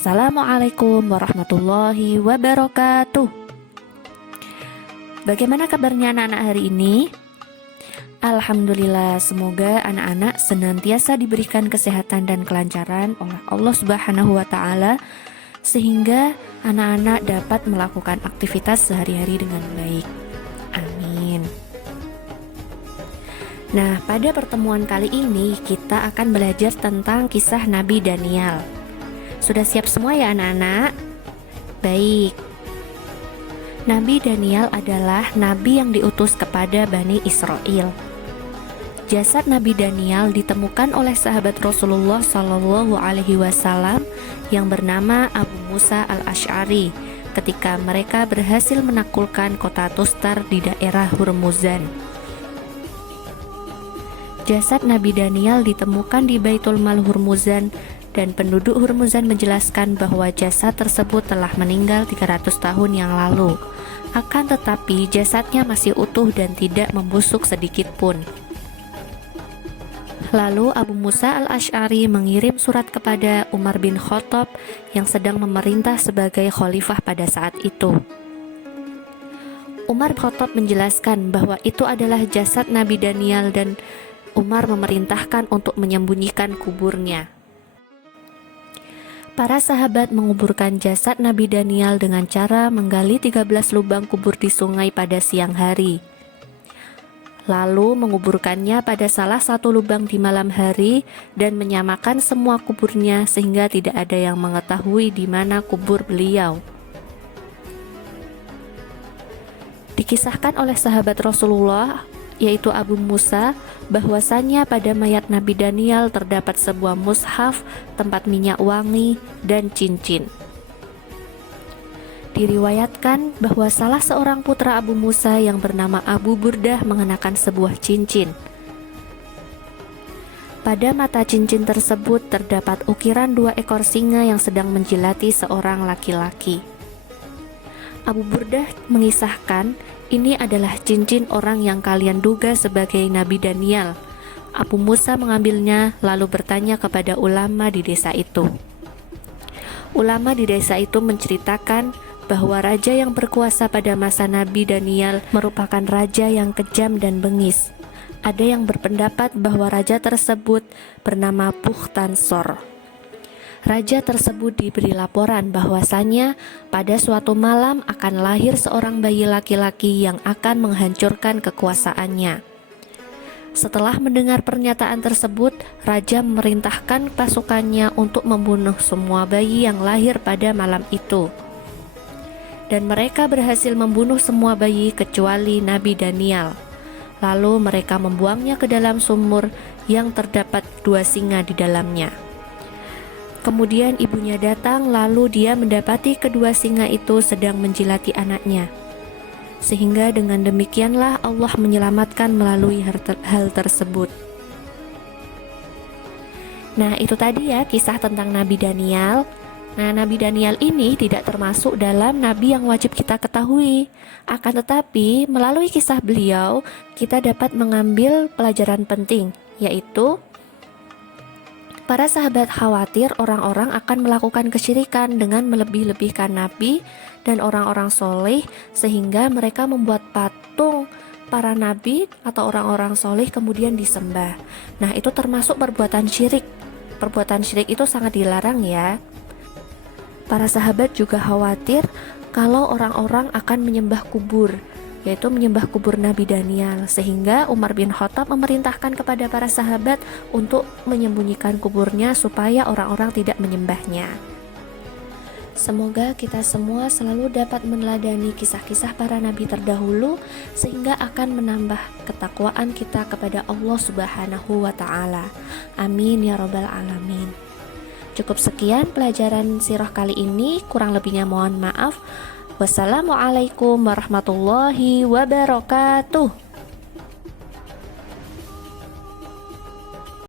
Assalamualaikum warahmatullahi wabarakatuh. Bagaimana kabarnya anak-anak hari ini? Alhamdulillah, semoga anak-anak senantiasa diberikan kesehatan dan kelancaran oleh Allah Subhanahu wa Ta'ala, sehingga anak-anak dapat melakukan aktivitas sehari-hari dengan baik. Amin. Nah, pada pertemuan kali ini kita akan belajar tentang kisah Nabi Daniel. Sudah siap semua ya anak-anak? Baik. Nabi Daniel adalah nabi yang diutus kepada Bani Israel. Jasad Nabi Daniel ditemukan oleh sahabat Rasulullah Shallallahu Alaihi Wasallam yang bernama Abu Musa al-Ash'ari ketika mereka berhasil menaklukkan kota Tustar di daerah Hurmuzan. Jasad Nabi Daniel ditemukan di Baitul Mal Hurmuzan, dan penduduk Hurmuzan menjelaskan bahwa jasad tersebut telah meninggal 300 tahun yang lalu. Akan tetapi jasadnya masih utuh dan tidak membusuk sedikit pun. Lalu Abu Musa al-Ash'ari mengirim surat kepada Umar bin Khattab yang sedang memerintah sebagai khalifah pada saat itu. Umar bin Khattab menjelaskan bahwa itu adalah jasad Nabi Daniel dan Umar memerintahkan untuk menyembunyikan kuburnya. Para sahabat menguburkan jasad Nabi Daniel dengan cara menggali 13 lubang kubur di sungai pada siang hari. Lalu menguburkannya pada salah satu lubang di malam hari dan menyamakan semua kuburnya sehingga tidak ada yang mengetahui di mana kubur beliau. Dikisahkan oleh sahabat Rasulullah, yaitu Abu Musa, bahwasannya pada mayat Nabi Daniel terdapat sebuah mushaf, tempat minyak wangi, dan cincin. Diriwayatkan bahwa salah seorang putra Abu Musa yang bernama Abu Burdah mengenakan sebuah cincin. Pada mata cincin tersebut terdapat ukiran 2 ekor singa yang sedang menjilati seorang laki-laki. Abu Burdah mengisahkan, "Ini adalah cincin orang yang kalian duga sebagai Nabi Daniel." Abu Musa mengambilnya lalu bertanya kepada ulama di desa itu. Ulama di desa itu menceritakan bahwa raja yang berkuasa pada masa Nabi Daniel merupakan raja yang kejam dan bengis. Ada yang berpendapat bahwa raja tersebut bernama Bukhtansor. Raja tersebut diberi laporan bahwasannya pada suatu malam akan lahir seorang bayi laki-laki yang akan menghancurkan kekuasaannya. Setelah mendengar pernyataan tersebut, raja memerintahkan pasukannya untuk membunuh semua bayi yang lahir pada malam itu. Dan mereka berhasil membunuh semua bayi kecuali Nabi Daniel. Lalu mereka membuangnya ke dalam sumur yang terdapat 2 singa di dalamnya. Kemudian ibunya datang, lalu dia mendapati kedua singa itu sedang menjilati anaknya. Sehingga dengan demikianlah Allah menyelamatkan melalui hal tersebut. Nah, itu tadi ya kisah tentang Nabi Daniel. Nah, Nabi Daniel ini tidak termasuk dalam nabi yang wajib kita ketahui. Akan tetapi, melalui kisah beliau, kita dapat mengambil pelajaran penting, yaitu para sahabat khawatir orang-orang akan melakukan kesyirikan dengan melebih-lebihkan nabi dan orang-orang soleh, sehingga mereka membuat patung para nabi atau orang-orang soleh kemudian disembah. Nah, itu termasuk perbuatan syirik. Perbuatan syirik itu sangat dilarang ya. Para sahabat juga khawatir kalau orang-orang akan menyembah kubur, yaitu menyembah kubur Nabi Daniel, sehingga Umar bin Khattab memerintahkan kepada para sahabat untuk menyembunyikan kuburnya supaya orang-orang tidak menyembahnya. Semoga kita semua selalu dapat meneladani kisah-kisah para nabi terdahulu, sehingga akan menambah ketakwaan kita kepada Allah Subhanahu wa Ta'ala. Amin ya Rabbal Alamin. Cukup sekian pelajaran sirah kali ini, kurang lebihnya mohon maaf. Wassalamualaikum warahmatullahi wabarakatuh.